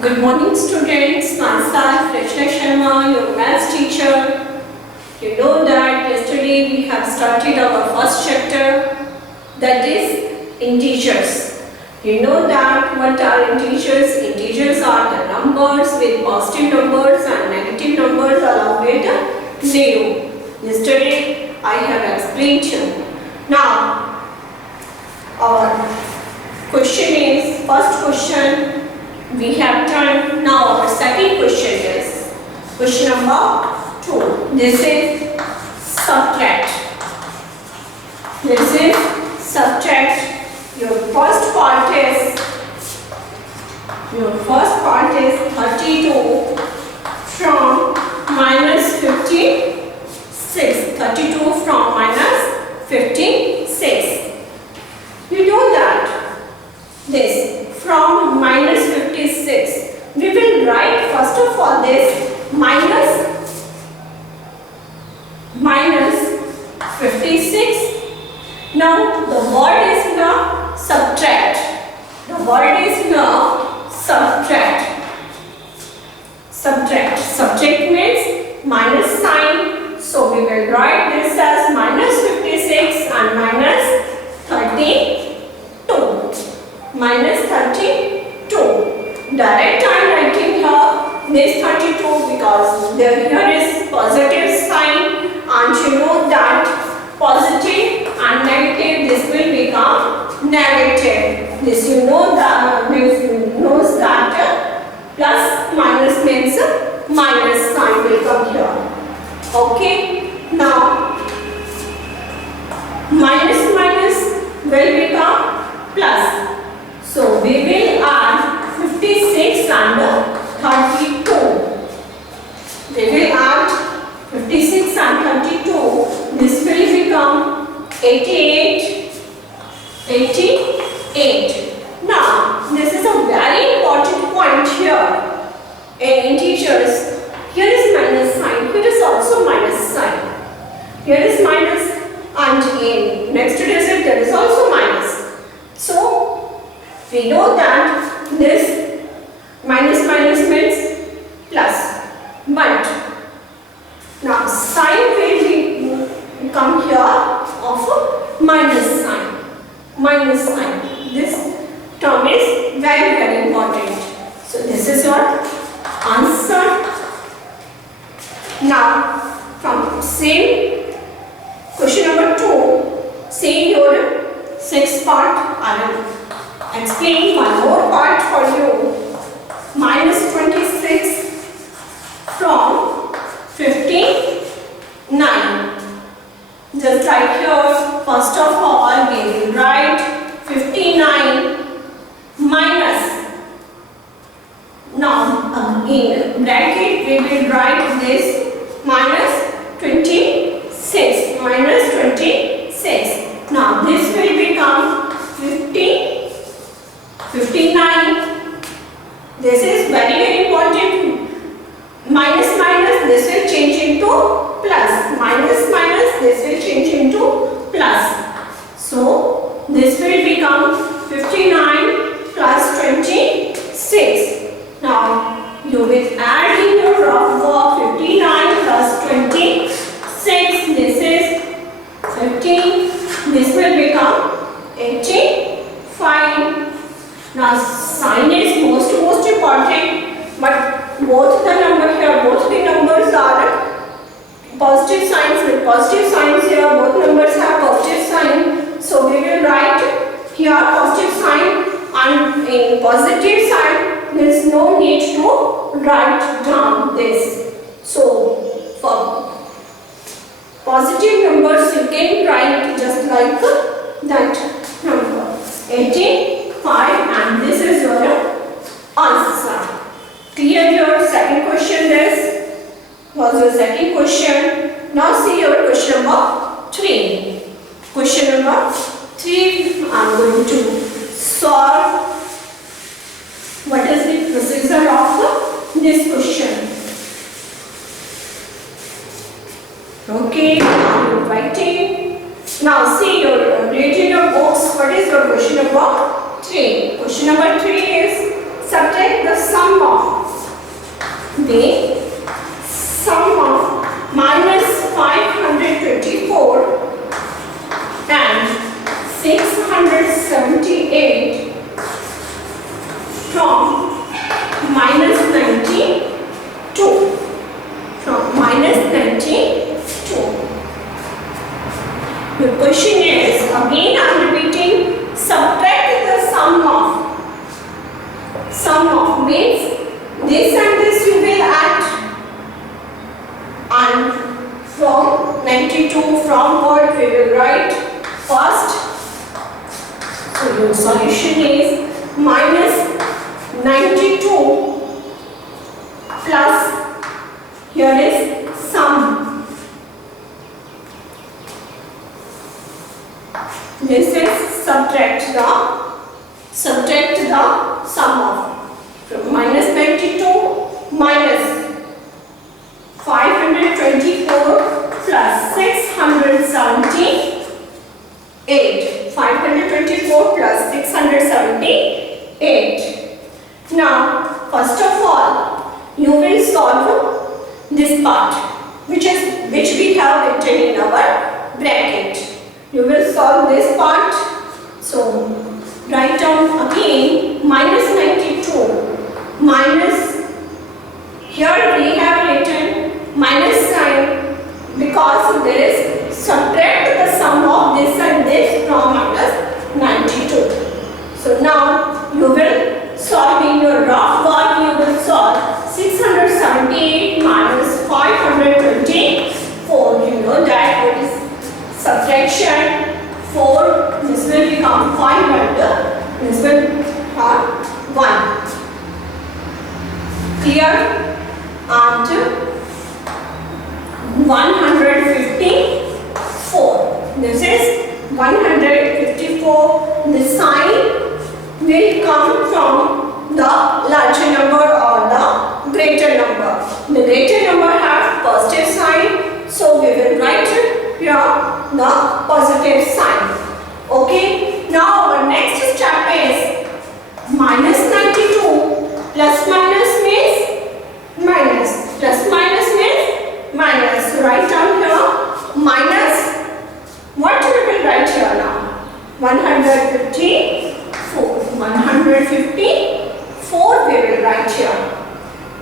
Good morning students, myself Rachna Sharma, your maths teacher. You know that yesterday we have started our first chapter, that is integers. You know that what are integers? Integers are the numbers with positive numbers and negative numbers along with 0. Yesterday I have explained you. Now our question is, first question we have done. Now our second question is question number 2. This is subtract. This is subtract. Your first part is 32 from minus 56. 32 from minus 56. You know that this from minus 56, we will write first of all this minus 56. Now the word is now subtract. The word is now subtract. Subtract. Subtract means minus sign. So we will write this as minus 56 and minus 32. Minus 32. Direct I am writing here this 32 because here is positive sign, and you know that positive and negative, this will become negative. This you know that, this knows that plus minus means minus sign will come here. Okay. Now minus minus will become plus. So we will add 56 and 32. We will add 56 and 32. This will become 88. 88. Now this is a very important point here. In integers, here is minus sign. Here is also minus sign. Here is minus, and in next digit there is also minus. So we know that this minus minus means plus, but now sign will come here of minus sign. Minus sign. This term is very important. So this is your answer. Now from same question number 2, see your 6th part. I will explain one more part for you. Minus 26 from 59. Just like here, first of all we will write 59 minus. Now in bracket we will write this minus 26. Minus 26. Now this will become 59. This is very important. Minus minus, this will change into plus. Minus minus, this will change into plus. So this will become 59 plus 26. Now you will add in your rough work 59 plus 26. This is 15. This will become 85. Now sign is most important, but both the number here, both the numbers are positive signs. With positive signs here, both numbers have positive sign. So we will write here positive sign, and in positive sign there is no need to write down this. So for positive numbers you can write just like that number 85, and this is your answer. Clear your second question? This was your second question. Now see your question number 3. Question number 3, I am going to solve. What is the procedure of this question? Okay, I am writing. Now see your read in your books. What is your question number 3? Question number 3 is subtract the sum of minus 524 and 678 from minus 92. The question is, again I am repeating, subtract the sum of means this and this you will add, and from 92 from what we will write first. So your solution is minus 92 plus here is sum. This is subtract the sum of from minus 92 minus 524 plus 678. 524 plus 678. Now, first of all, you will solve this part, which we have written in our bracket. You will solve this part. So, write down again minus 92 minus, here we have written minus sign because there is subtract the sum of this and this from minus 92. So now you will solve in your rough work, you will solve 678 minus 524. You know that what is subtraction? 4, this will become 5 and this will become 1. Clear? And 154. This is 154. The sign will come from the larger number or the greater number. The greater number has positive sign, so we will write here the positive sign. Okay. Now our next step is minus 92 plus minus means minus. Plus minus means minus. Write down here minus. What we will write here now? 154. 154 we will write here.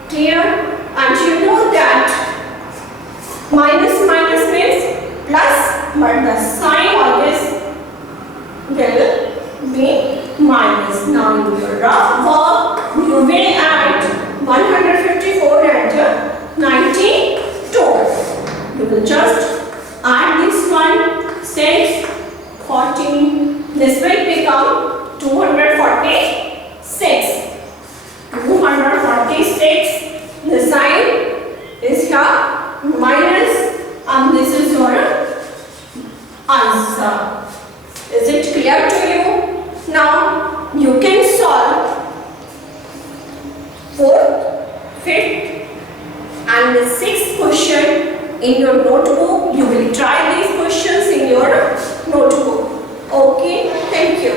Clear? And you know that minus minus means plus, but the sign always will be minus. Now in your rough work, you will add 154 and 92. You will just add this one, 6, 14. This will become 246. 246. The sign is here minus, and this is your answer. Is it clear to you? Now you can solve 4th, 5th and the 6th question in your notebook. You will try these questions in your notebook. Okay, thank you.